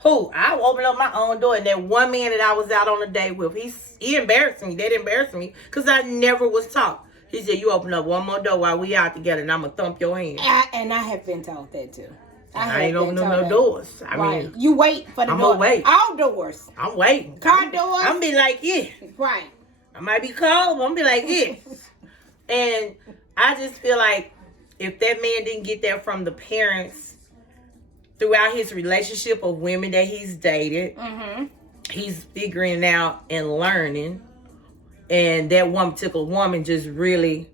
I opened up my own door, and that one man that I was out on a date with, he embarrassed me. That embarrassed me because I never was taught. He said, you open up one more door while we out together, and I'm going to thump your hand. And I have been taught that, too. I ain't opening up no doors. I mean, you wait for the door. I'm going to wait. All doors. I'm waiting. Car doors. I'm be like, yeah. Right. I might be cold, but I'm be like, yeah. And I just feel like if that man didn't get that from the parents throughout his relationship of women that he's dated, he's figuring out and learning. And that one particular woman just really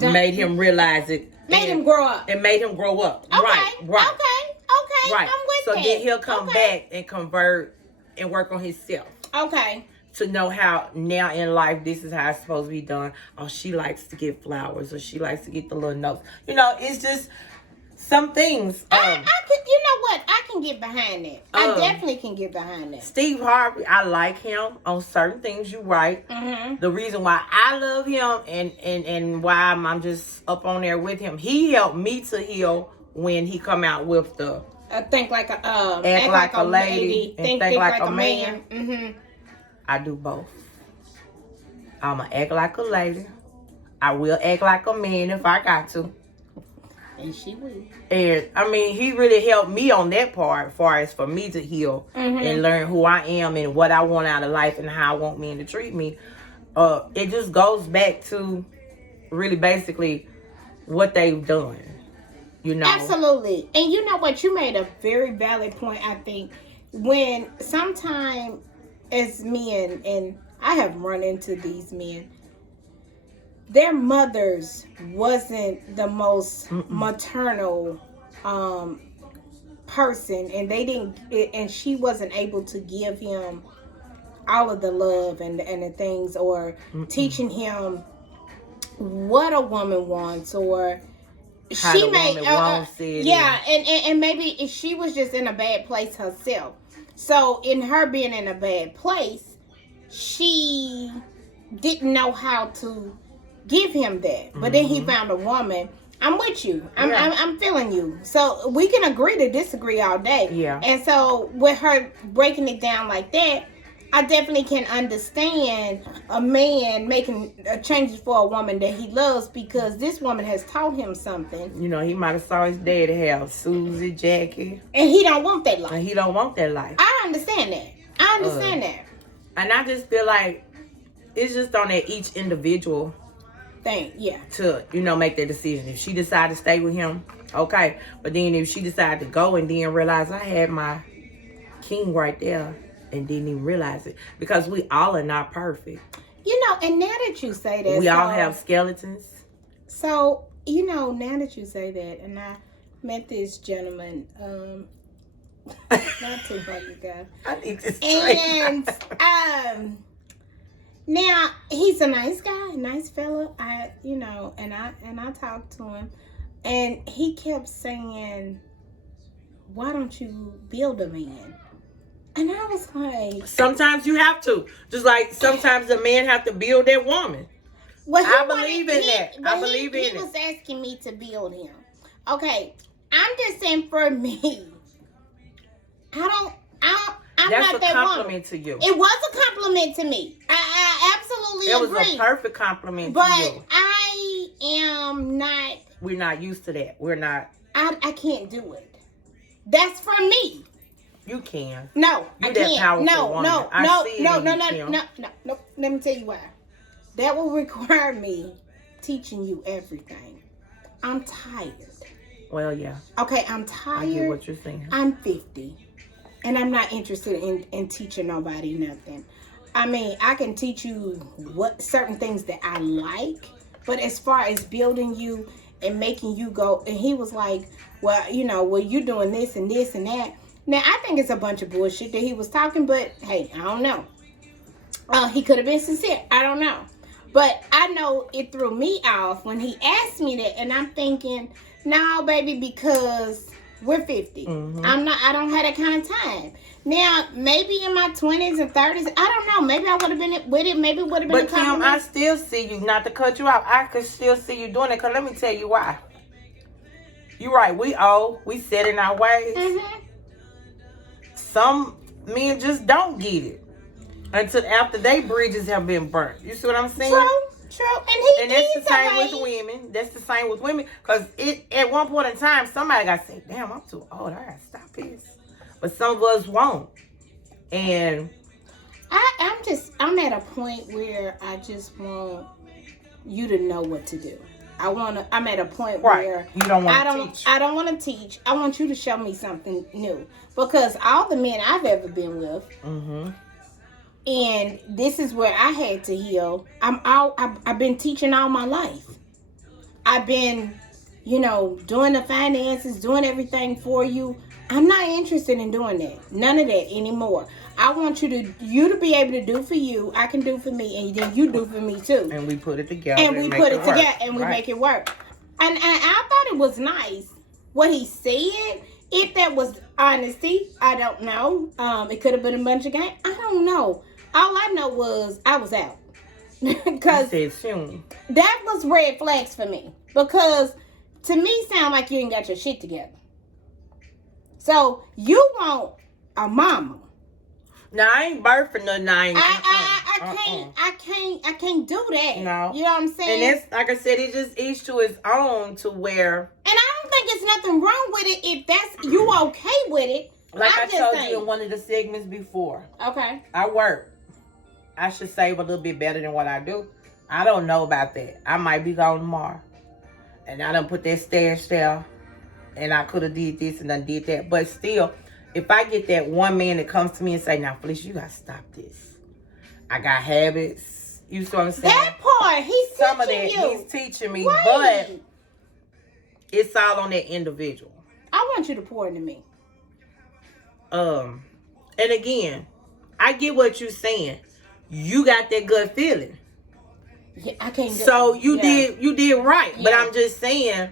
made him realize it. Made him grow up. And made him grow up. Okay. Right. Okay. Right. I'm with so that. Then he'll come back and convert and work on himself. Okay. To know how now in life this is how it's supposed to be done. Oh, she likes to get flowers, or she likes to get the little notes. It's just some things. I could, you know what? I can get behind that. I definitely can get behind that. Steve Harvey, I like him on certain things. You're right. Mm-hmm. The reason why I love him and why I'm just up on there with him, he helped me to heal when he come out with the think like a act like a lady and think like a man. Mm-hmm. I do both. I'ma act like a lady. I will act like a man if I got to. And she will. And I mean, he really helped me on that part, as far as for me to heal and learn who I am and what I want out of life and how I want men to treat me. It just goes back to really basically what they've done. Absolutely. And you know what? You made a very valid point, I think. When sometimes as men, and I have run into these men, their mothers wasn't the most maternal person, and they didn't, and she wasn't able to give him all of the love and the things, or teaching him what a woman wants, or How she the may woman wants it. yeah, and maybe she was just in a bad place herself. So in her being in a bad place, she didn't know how to give him that. But then he found a woman. I'm with you. I'm feeling you. So we can agree to disagree all day. Yeah. And so with her breaking it down like that, I definitely can understand a man making changes for a woman that he loves, because this woman has taught him something. You know, he might have saw his daddy have Susie, Jackie. And he don't want that life. And he don't want that life. I understand that. I understand that. And I just feel like it's just on that each individual Thing, yeah. to, you know, make their decision. If she decided to stay with him, okay. But then if she decided to go and then realize I had my king right there and didn't even realize it, because we all are not perfect. You know, and now that you say that, we all have skeletons. So, you know, now that you say that, and I met this gentleman not too long ago. I need to And now he's a nice guy, nice fella. And I talked to him, and he kept saying, "Why don't you build a man?" And I was like, sometimes you have to. Just like sometimes a man have to build that woman. well, I believe in that. I believe in it. He was asking me to build him. Okay, I'm just saying, for me, I'm That's not a that compliment woman. to you. It was a compliment to me. I absolutely It agree. was a perfect compliment But to you. I am not. We're not used to that. We're not. I can't do it. That's for me. You can. No, You I that can't. powerful No, woman. no, I no, see it no, in no, you, no, Kim. no. Let me tell you why. That will require me teaching you everything. I'm tired. Well, yeah. Okay, I'm I tired. get what you're saying. I'm 50, and I'm not interested in teaching nobody nothing. I mean, I can teach you what certain things that I like, but as far as building you and making you go, and he was like, well, you're doing this and this and that. Now, I think it's a bunch of bullshit that he was talking, but hey, I don't know. He could have been sincere. I don't know. But I know it threw me off when he asked me that, and I'm thinking, no, baby, because we're 50. I don't have that kind of time. Now, maybe in my 20s and 30s, I don't know. Maybe I would have been with it. Maybe it would have been a But Kim, compliment. I still see you. Not to cut you out, I could still see you doing it. Because let me tell you why. You're right. We set in our ways. Some men just don't get it until after their bridges have been burnt. You see what I'm saying? True. And that's the same with women. That's the same with women. Because at one point in time, somebody got to say, damn, I'm too old. I got to stop this. But some of us won't. And I'm at a point where I just want you to know what to do. I'm at a point where you don't want to teach. I don't want to teach. I want you to show me something new. Because all the men I've ever been with, and this is where I had to heal. I've been teaching all my life. I've been, doing the finances, doing everything for you. I'm not interested in doing that. None of that anymore. I want you to be able to do for you. I can do for me, and then you do for me too. And we put it together. And we put it together, and we make it work. And I thought it was nice what he said. If that was honesty, I don't know. It could have been a bunch of game. I don't know. All I know was I was out. Because that was red flags for me. Because to me, sound like you ain't got your shit together. So you want a mama. No, I ain't birthing nothing. I can't do that. No. You know what I'm saying? And that's, like I said, it just each to his own to where. And I don't think there's nothing wrong with it if that's you okay with it. Like I told you in one of the segments before. Okay. I work. I should save a little bit better than what I do. I don't know about that. I might be gone tomorrow. And I done put that stash there. And I could have did this and done did that. But still, if I get that one man that comes to me and say, now, Felicia, you got to stop this. I got habits. You see what I'm saying? That part Lord, he's some of teaching that. you. He's teaching me, Right. but it's all on that individual. I want you to pour into me. And again, I get what you're saying. You got that gut feeling. Yeah, I can't. So you did right. Yeah. But I'm just saying,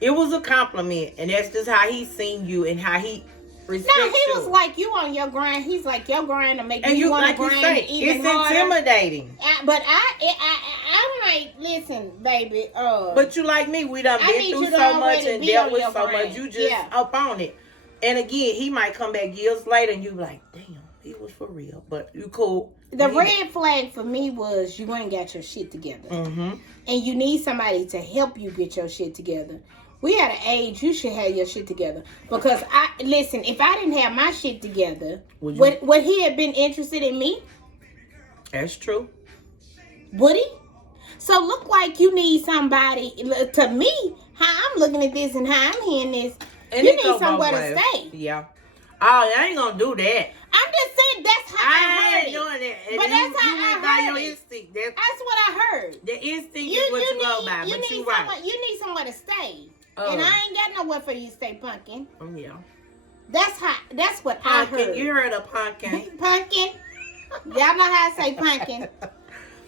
it was a compliment, and that's just how he seen you and how he respects you. No, he was like, you on your grind. He's like, your grind to make you want to like grind say, even it's harder. intimidating. But I'm like, listen, baby. But you like me, we done been through so much and dealt with so much. You just up on it. And again, he might come back years later and you be like, damn, he was for real. But you cool. The red flag for me was you ain't got your shit together. Mm-hmm. And you need somebody to help you get your shit together. We at an age you should have your shit together. Because listen, if I didn't have my shit together, would he have been interested in me? That's true. Would he? So look like you need somebody. To me, how I'm looking at this and how I'm hearing this, And you need somewhere to stay. Yeah. Oh, I ain't gonna do that. I'm just saying that's how I heard ain't it. doing that. And But that's how I went by heard your it. instinct. That's what I heard. The instinct is what you go by. But you right. You need somewhere to stay. And I ain't got nowhere for you to stay, pumpkin. Yeah. That's what Pumpkin. I heard. You heard a pumpkin. Pumpkin. Y'all know how I say pumpkin.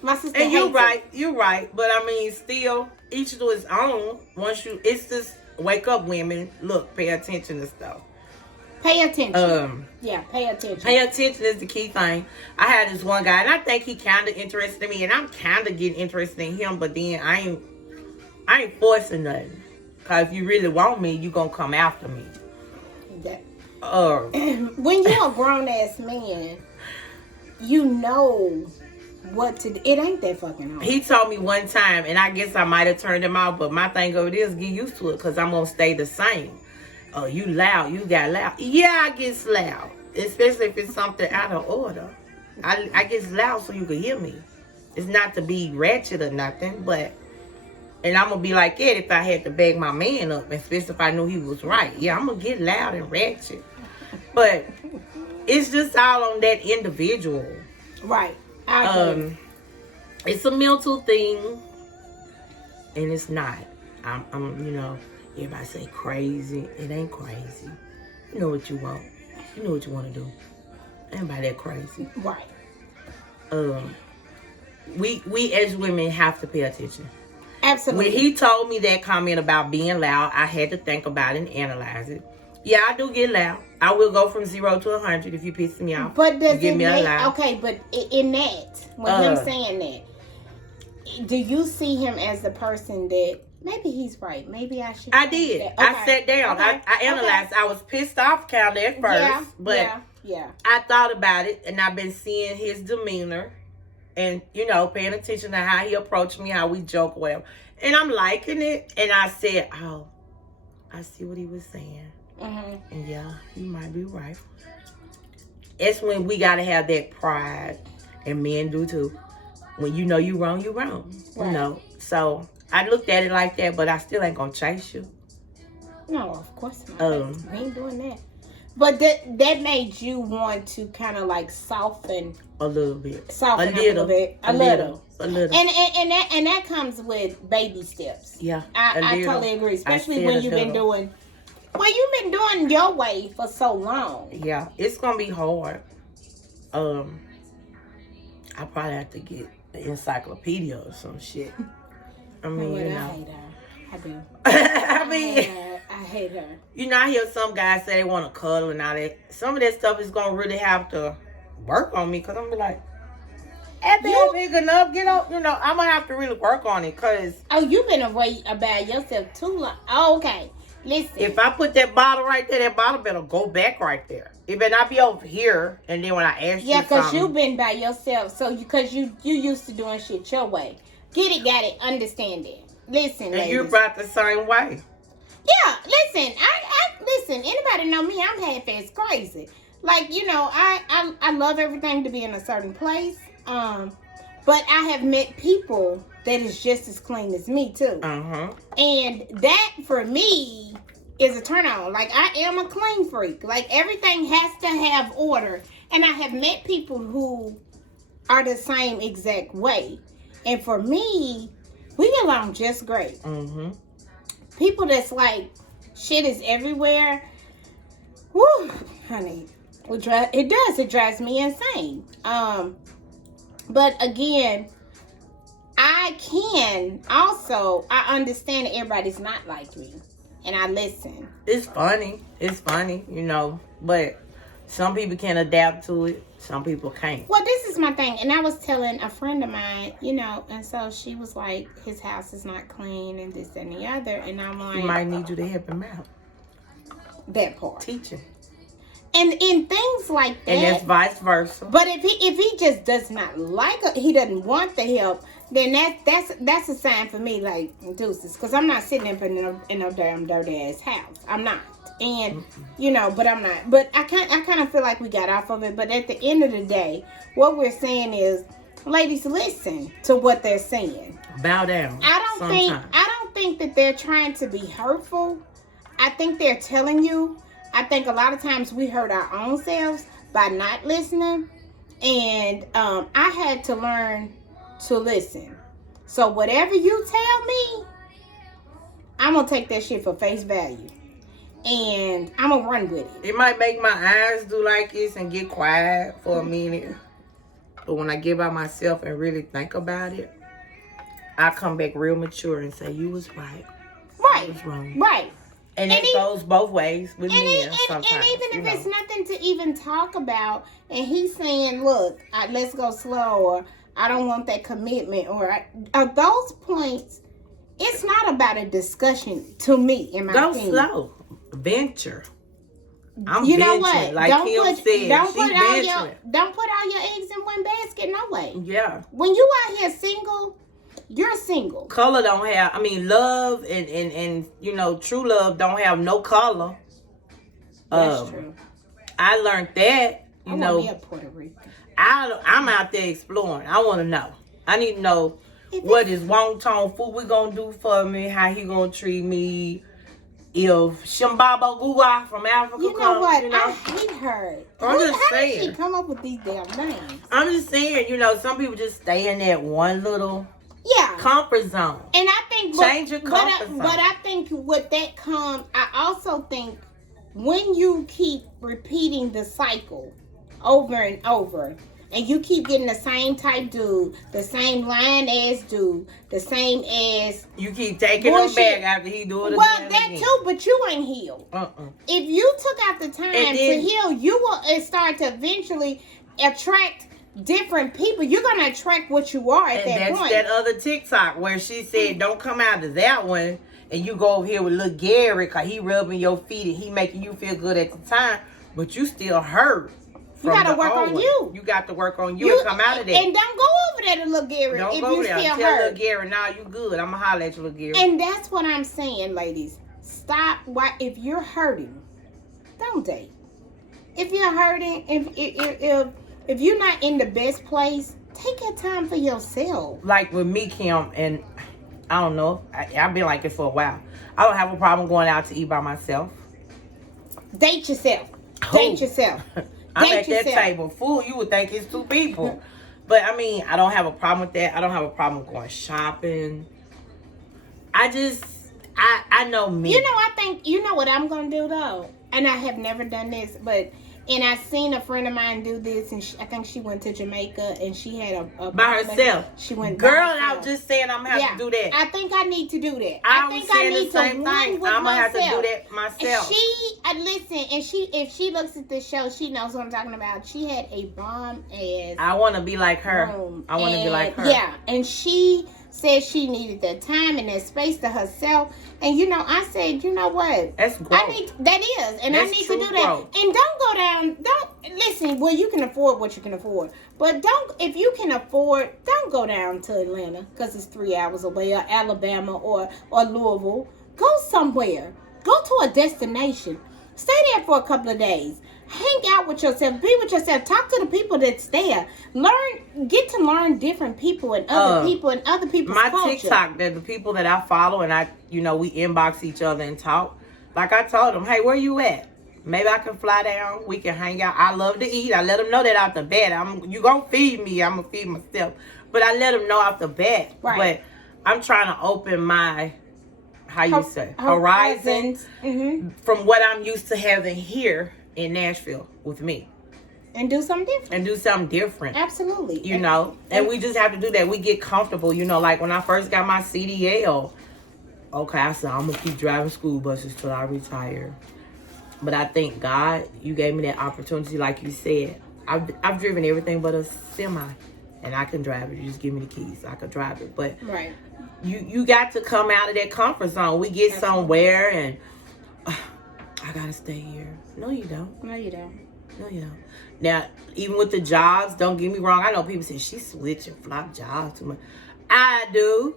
My sister And hates you're right. But I mean, still, each to his own. It's just wake up, women. Look, pay attention to stuff. Pay attention. Pay attention. Pay attention is the key thing. I had this one guy, and I think he kind of interested in me, and I'm kind of getting interested in him. But then I ain't forcing nothing. Cause if you really want me, you gonna come after me. When you're a grown ass man, you know what to do. It ain't that fucking hard. He told me one time, and I guess I might have turned him out, but my thing of it is get used to it, cause I'm gonna stay the same. Oh, you loud, you got loud. Yeah, I get loud, especially if it's something out of order. I get loud so you can hear me. It's not to be ratchet or nothing, but. And I'm going to be like that if I had to bag my man up, especially if I knew he was right. Yeah, I'm going to get loud and ratchet. But it's just all on that individual. Right. I agree. It's a mental thing, and it's not. I'm everybody say crazy. It ain't crazy. You know what you want. You know what you want to do. Ain't nobody that crazy. Right. We as women have to pay attention. Absolutely. When he told me that comment about being loud, I had to think about it and analyze it. Yeah, I do get loud. I will go from 0 to 100 if you piss me off. But does give it me make, loud. okay, but in that, when him saying that, do you see him as the person that, maybe he's right, maybe I should. I did. Okay. I sat down. Okay. I analyzed. Okay. I was pissed off kind of at first, but I thought about it, and I've been seeing his demeanor. And, paying attention to how he approached me, how we joke, whatever. And I'm liking it. And I said, oh, I see what he was saying. Mm-hmm. And yeah, he might be right. It's when we got to have that pride. And men do too. When you know you wrong, you wrong. Right. So I looked at it like that, but I still ain't going to chase you. No, of course not. We ain't doing that. But that made you want to kind of like soften a little bit. Soften a little bit. A little. And that comes with baby steps. Yeah. I totally agree. Especially when you've been doing your way for so long. Yeah. It's gonna be hard. I probably have to get an encyclopedia or some shit. I mean, I hate her. I do. I hate her. I hear some guys say they want to cuddle and all that. Some of that stuff is going to really have to work on me, because I'm going to be like, after you're big enough, get up. I'm going to have to really work on it, because... Oh, you've been away about yourself too long. Oh, okay. Listen. If I put that bottle right there, that bottle better go back right there. It better not be over here, and then when I ask you something... Yeah, because you've been by yourself, so because you used to doing shit your way. Get it, got it, understand it. Listen, and ladies. you brought the same way. Yeah, listen. I listen. Anybody know me? I'm half-ass crazy. Like, I love everything to be in a certain place. But I have met people that is just as clean as me too. And that for me is a turn on. Like, I am a clean freak. Like, everything has to have order. And I have met people who are the same exact way. And for me, we get along just great. Mm-hmm. People that's like, shit is everywhere. Whew, honey. It drives me insane. But again, I understand that everybody's not like me. And I listen. It's funny, but some people can adapt to it. Some people can't. Well, this is my thing. And I was telling a friend of mine, and so she was like, his house is not clean and this and the other. And I'm like, he might need you to help him out. That part. Teaching. And in things like that. And it's vice versa. But if he just does not like it, he doesn't want the help, then that's a sign for me, like, deuces. Because I'm not sitting in no damn dirty ass house. I'm not. And, but I'm not. But I kind of feel like we got off of it. But at the end of the day, what we're saying is, ladies, listen to what they're saying. Bow down. I don't think that they're trying to be hurtful. I think they're telling you. I think a lot of times we hurt our own selves by not listening. And I had to learn to listen. So whatever you tell me, I'm going to take that shit for face value. And I'm going to run with it. It might make my eyes do like this and get quiet for a minute. But when I get by myself and really think about it, I come back real mature and say, you was right. Right. I was wrong. Right. And it goes both ways with me sometimes. And even if it's nothing to even talk about, and he's saying, look, let's go slow, or I don't want that commitment, or at those points, it's not about a discussion to me, in my opinion. Go slow. Venture. I'm you know venturing. what? Like Kim said, don't put all your eggs in one basket, no way. Yeah. When you out here single, you're single. Color don't have, love and true love don't have no color. That's true. I learned that, I want me a Puerto Rican. I'm out there exploring. I want to know. I need to know what is Wong Tong Fu we gonna do for me, how he gonna treat me. If Shimbaba Gua from Africa you know what? I hate her. I'm just saying. How did she come up with these damn names? I'm just saying, some people just stay in that one little comfort zone. And I think change your comfort zone. But I think with that comes, I also think when you keep repeating the cycle over and over, and you keep getting the same type dude, the same lying ass dude, the same ass. You keep taking him back after he do it again. Well, that too, but you ain't healed. If you took out the time to heal, you will start to eventually attract different people. You're going to attract what you are at that point. That's that other TikTok where she said, don't come out of that one and you go over here with little Gary because he rubbing your feet and he making you feel good at the time, but you still hurt. You got to work on you. You got to work on you and come out of that. And don't go over there to little Gary if you still hurt. Tell little Gary, nah, you good. I'm going to holler at you, little Gary. And that's what I'm saying, ladies. Stop. If you're hurting, don't date. If you're hurting, if you're not in the best place, take your time for yourself. Like with me, Kim, and I don't know. I've been like it for a while. I don't have a problem going out to eat by myself. Date yourself. Date yourself. I'm at that table. Fool, you would think it's two people. But, I don't have a problem with that. I don't have a problem going shopping. I know me. You know what I'm going to do, though? And I have never done this, and I seen a friend of mine do this, and I think she went to Jamaica, and she had a by herself. She went Girl, by herself. I was just saying I'm going to have to do that. I think I need to do that. I think I need to run with myself. I'm going to have to do that myself. If she looks at this show, she knows what I'm talking about. She had a bomb ass. I want to be like her. I want to be like her. Yeah, and she said she needed that time and that space to herself. And I said, you know what? That's growth. I need to do that. Growth. And don't listen, well, you can afford what you can afford. But if you can afford, don't go down to Atlanta because it's 3 hours away, or Alabama or Louisville. Go somewhere. Go to a destination. Stay there for a couple of days. Hang out with yourself. Be with yourself. Talk to the people that's there. Get to learn different people and other people and other people's culture. My TikTok, the people that I follow and we inbox each other and talk. Like I told them, hey, where you at? Maybe I can fly down. We can hang out. I love to eat. I let them know that out the bed. You gonna feed me. I'm gonna feed myself. But I let them know off the bat. Right. But I'm trying to open my, horizons from what I'm used to having here in Nashville with me. And do something different. Absolutely. You know? And we just have to do that. We get comfortable. You know, like when I first got my CDL, okay, I said, I'm going to keep driving school buses till I retire. But I thank God you gave me that opportunity. Like you said, I've driven everything but a semi. And I can drive it. You just give me the keys. I can drive it. But right. You got to come out of that comfort zone. We get somewhere and I got to stay here. No, you don't. No, you don't. No, you don't. Now, even with the jobs, don't get me wrong. I know people say, she switch and flop jobs too much. I do.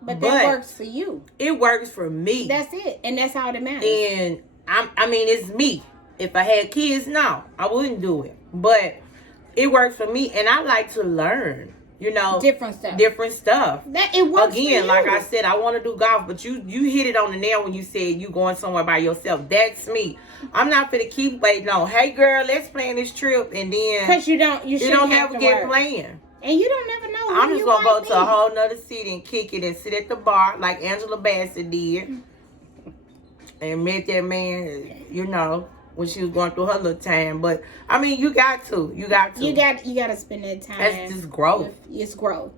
But that works for you. It works for me. That's it. And that's all that matters. And, I mean, it's me. If I had kids, no, I wouldn't do it. But it works for me. And I like to learn, you know. Different stuff. That it works again, for like you. I said, I want to do golf. But you hit it on the nail when you said you going somewhere by yourself. That's me. I'm not finna keep waiting on, hey, girl, let's plan this trip. And then. Because you don't have to get planned. And you don't never know. I'm just going to go to a whole nother city and kick it and sit at the bar like Angela Bassett did. And met that man, you know, when she was going through her little time. But, I mean, you got to. You got to spend that time. That's just growth. It's growth.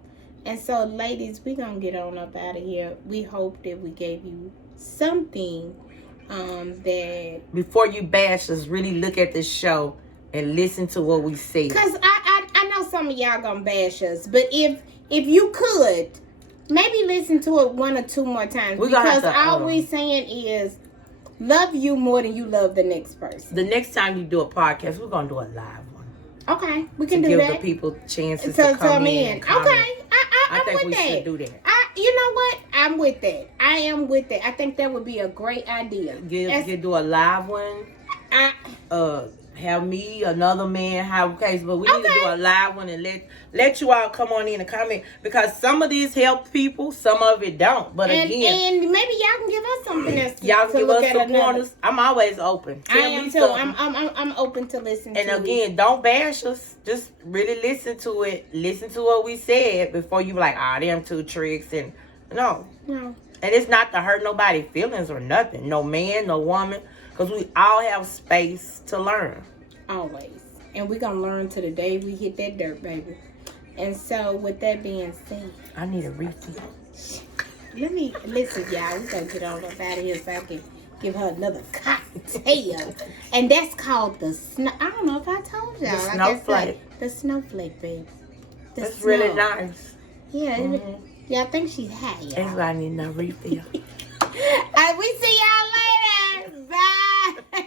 And so, ladies, we're going to get on up out of here. We hope that we gave you something that... Before you bash us, really look at this show and listen to what we say. Because I know some of y'all going to bash us. But if you could, maybe listen to it 1 or 2 more times. Because all we're saying is... love you more than you love the next person. The next time you do a podcast, we're going to do a live one. Okay, we can do that. To give the people chances to come in. Okay, I think we should do that. You know what? I'm with that. I am with that. I think that would be a great idea. Do a live one. Have me, another man, have case, but we need to do a live one and let you all come on in and comment, because some of these help people, some of it don't. But and maybe y'all can give us something else. Y'all can give us some pointers. I'm always open. I am too. I'm open to listen. And again, don't bash us. Just really listen to it. Listen to what we said before you be like, them 2 tricks and no. And it's not to hurt nobody's feelings or nothing. No man, no woman. Because we all have space to learn. Always. And we're going to learn to the day we hit that dirt, baby. And so, with that being said... I need a refill. Listen, y'all. We're going to get on up out of here so I can give her another cocktail. And that's called the snow... I don't know if I told y'all. The Snowflake. The Snowflake, baby. That's really nice. Yeah. Yeah, I think she's high, y'all. That's why I need another refill. We see y'all later. Bye.